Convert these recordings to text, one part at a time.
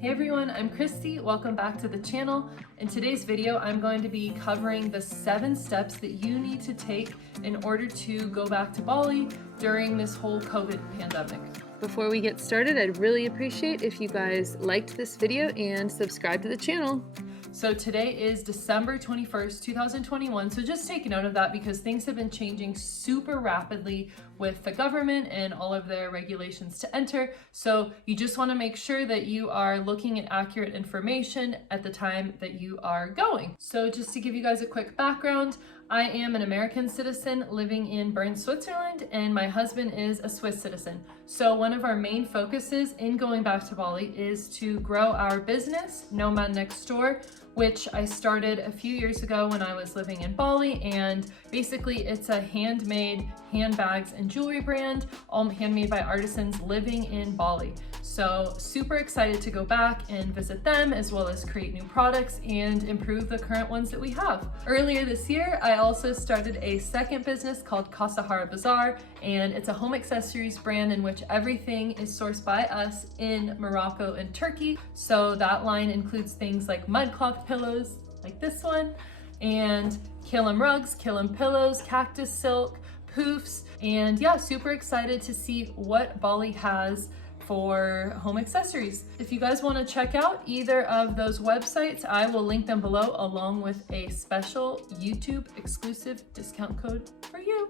Hey everyone, I'm Christy. Welcome back to the channel. In today's video, I'm going to be covering the 7 steps that you need to take in order to go back to Bali during this whole COVID pandemic. Before we get started, I'd really appreciate if you guys liked this video and subscribe to the channel. So today is December 21st, 2021. So just take note of that because things have been changing super rapidly with the government and all of their regulations to enter. So you just want to make sure that you are looking at accurate information at the time that you are going. So just to give you guys a quick background, I am an American citizen living in Bern, Switzerland, and my husband is a Swiss citizen. So one of our main focuses in going back to Bali is to grow our business, Nomad Next Door, which I started a few years ago when I was living in Bali. And basically it's a handmade handbags and jewelry brand, all handmade by artisans living in Bali. So super excited to go back and visit them, as well as create new products and improve the current ones that we have. Earlier this year, I also started a second business called Sahara Bazaar, and it's a home accessories brand in which everything is sourced by us in Morocco and Turkey. So that line includes things like mud cloth pillows, like this one, and kilim rugs, kilim pillows, cactus silk, poofs, and yeah, super excited to see what Bali has for home accessories. If you guys want to check out either of those websites, I will link them below along with a special YouTube exclusive discount code for you.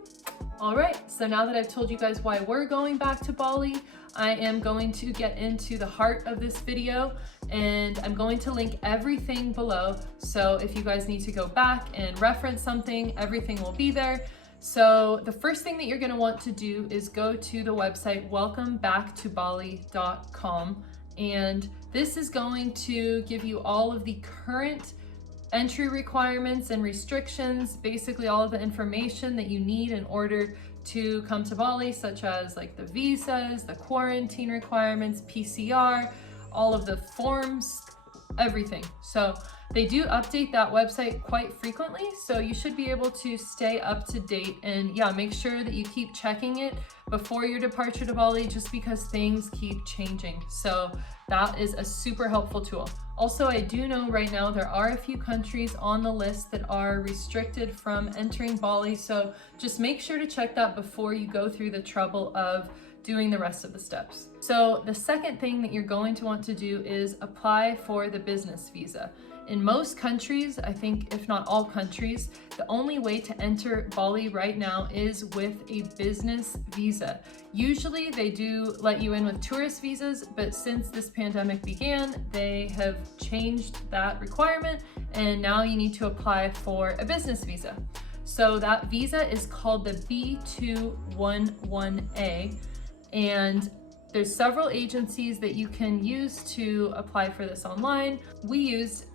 All right, so now that I've told you guys why we're going back to Bali, I am going to get into the heart of this video, and I'm going to link everything below. So if you guys need to go back and reference something, everything will be there. So the first thing that you're going to want to do is go to the website welcomebacktobali.com, and this is going to give you all of the current entry requirements and restrictions, basically all of the information that you need in order to come to Bali, such as like the visas, the quarantine requirements, PCR, all of the forms, everything. So they do update that website quite frequently, so you should be able to stay up to date. And yeah, make sure that you keep checking it before your departure to Bali, just because things keep changing. So that is a super helpful tool. Also, I do know right now there are a few countries on the list that are restricted from entering Bali, so just make sure to check that before you go through the trouble of doing the rest of the steps. So the second thing that you're going to want to do is apply for the business visa. In most countries, I think if not all countries, the only way to enter Bali right now is with a business visa. Usually they do let you in with tourist visas, but since this pandemic began, they have changed that requirement, and now you need to apply for a business visa. So that visa is called the B211A, and there's several agencies that you can use to apply for this online. We used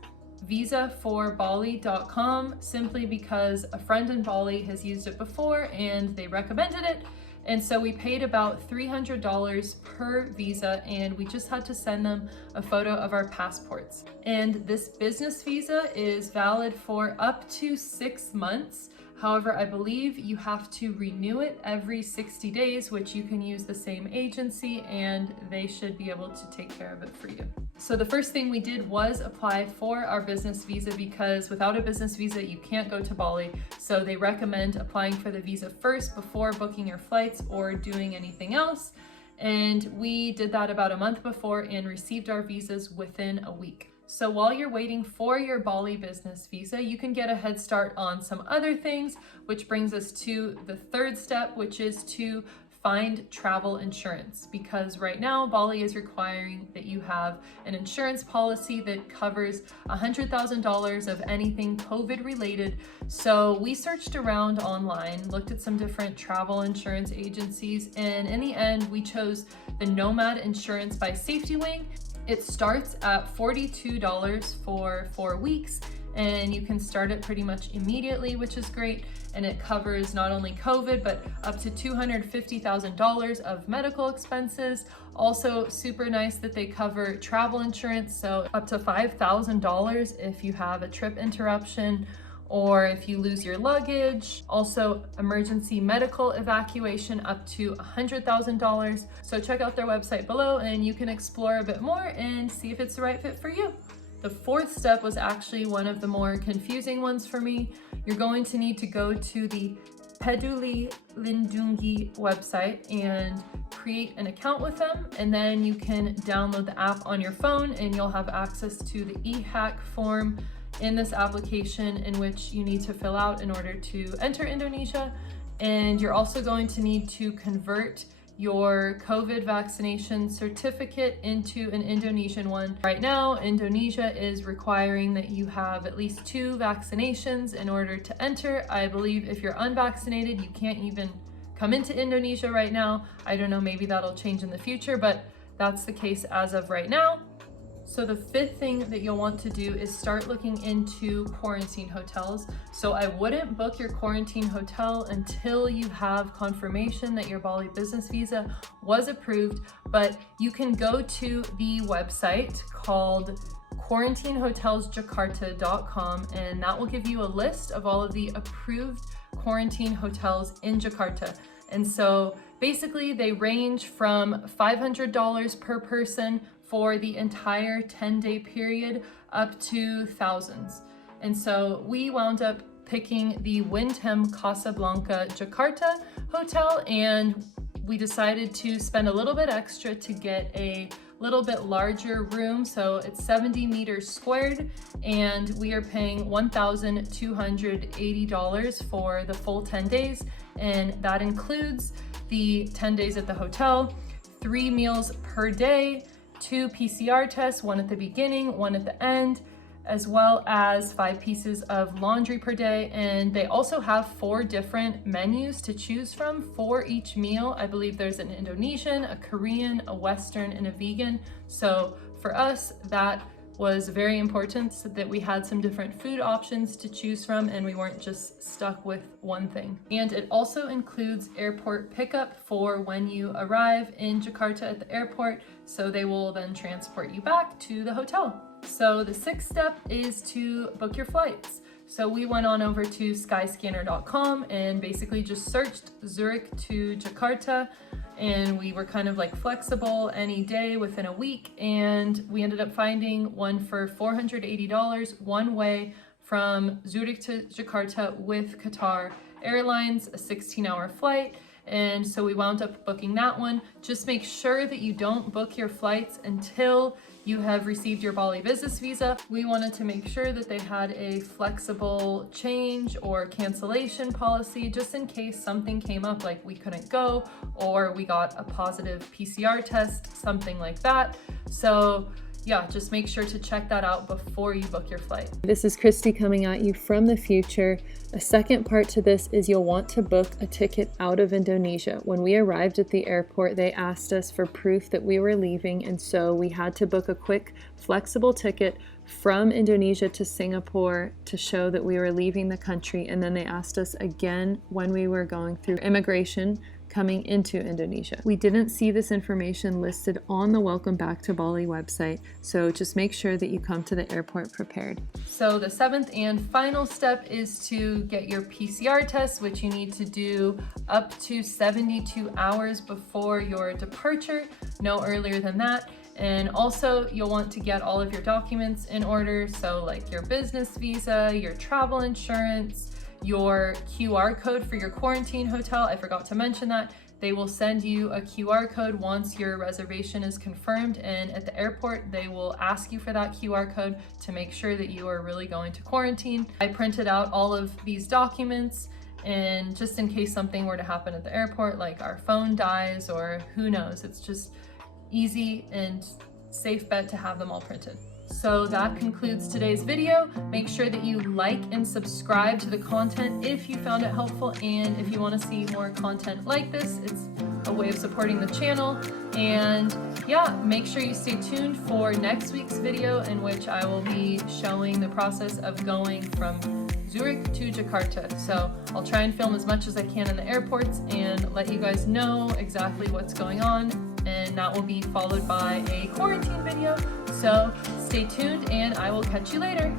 visafourbali.com simply because a friend in Bali has used it before and they recommended it. And so we paid about $300 per visa, and we just had to send them a photo of our passports. And this business visa is valid for up to 6 months. However, I believe you have to renew it every 60 days, which you can use the same agency and they should be able to take care of it for you. So the first thing we did was apply for our business visa, because without a business visa, you can't go to Bali. So they recommend applying for the visa first before booking your flights or doing anything else. And we did that about a month before and received our visas within a week. So while you're waiting for your Bali business visa, you can get a head start on some other things, which brings us to the third step, which is to find travel insurance, because right now Bali is requiring that you have an insurance policy that covers $100,000 of anything COVID related. So we searched around online, looked at some different travel insurance agencies, and in the end we chose the Nomad Insurance by Safety Wing. It starts at $42 for 4 weeks, and you can start it pretty much immediately, which is great. And it covers not only COVID, but up to $250,000 of medical expenses. Also super nice that they cover travel insurance, so up to $5,000 if you have a trip interruption or if you lose your luggage. Also, emergency medical evacuation up to $100,000. So check out their website below and you can explore a bit more and see if it's the right fit for you. The fourth step was actually one of the more confusing ones for me. You're going to need to go to the Peduli Lindungi website and create an account with them, and then you can download the app on your phone and you'll have access to the e-hack form in this application in which you need to fill out in order to enter Indonesia. And you're also going to need to convert your COVID vaccination certificate into an Indonesian one. Right now, Indonesia is requiring that you have at least 2 vaccinations in order to enter. I believe if you're unvaccinated, you can't even come into Indonesia right now. I don't know, maybe that'll change in the future, but that's the case as of right now. So the fifth thing that you'll want to do is start looking into quarantine hotels. So I wouldn't book your quarantine hotel until you have confirmation that your Bali business visa was approved, but you can go to the website called quarantinehotelsjakarta.com, and that will give you a list of all of the approved quarantine hotels in Jakarta. And so basically they range from $500 per person for the entire 10-day period up to thousands. And so we wound up picking the Windham Casablanca Jakarta hotel, and we decided to spend a little bit extra to get a little bit larger room. So it's 70 meters squared and we are paying $1,280 for the full 10 days. And that includes the 10 days at the hotel, 3 meals per day, 2 PCR tests, 1 at the beginning, 1 at the end, as well as 5 pieces of laundry per day. And they also have 4 different menus to choose from for each meal. I believe there's an Indonesian, a Korean, a Western, and a vegan. So for us, that was very important so that we had some different food options to choose from and we weren't just stuck with one thing. And it also includes airport pickup for when you arrive in Jakarta at the airport, so they will then transport you back to the hotel. So the 6th step is to book your flights. So we went on over to skyscanner.com and basically just searched Zurich to Jakarta, and we were kind of like flexible any day within a week, and we ended up finding one for $480 one way from Zurich to Jakarta with Qatar Airlines, a 16-hour flight. And so we wound up booking that one. Just make sure that you don't book your flights until you have received your Bali business visa. We wanted to make sure that they had a flexible change or cancellation policy just in case something came up, like we couldn't go or we got a positive PCR test, something like that. So yeah, just make sure to check that out before you book your flight. This is Christy coming at you from the future. A second part to this is you'll want to book a ticket out of Indonesia. When we arrived at the airport, they asked us for proof that we were leaving, and so we had to book a quick, flexible ticket from Indonesia to Singapore to show that we were leaving the country. And then they asked us again when we were going through immigration coming into Indonesia. We didn't see this information listed on the Welcome Back to Bali website, so just make sure that you come to the airport prepared. So the 7th and final step is to get your PCR test, which you need to do up to 72 hours before your departure, no earlier than that. And also you'll want to get all of your documents in order, so like your business visa, your travel insurance, your QR code for your quarantine hotel. I forgot to mention that. They will send you a QR code once your reservation is confirmed, and at the airport they will ask you for that QR code to make sure that you are really going to quarantine. I printed out all of these documents, and just in case something were to happen at the airport, like our phone dies or who knows, it's just easy and safe bet to have them all printed. So that concludes today's video. Make sure that you like and subscribe to the content if you found it helpful, and if you want to see more content like this, it's a way of supporting the channel. And yeah, make sure you stay tuned for next week's video, in which I will be showing the process of going from Zurich to Jakarta. So I'll try and film as much as I can in the airports and let you guys know exactly what's going on, and that will be followed by a quarantine video. So stay tuned and I will catch you later.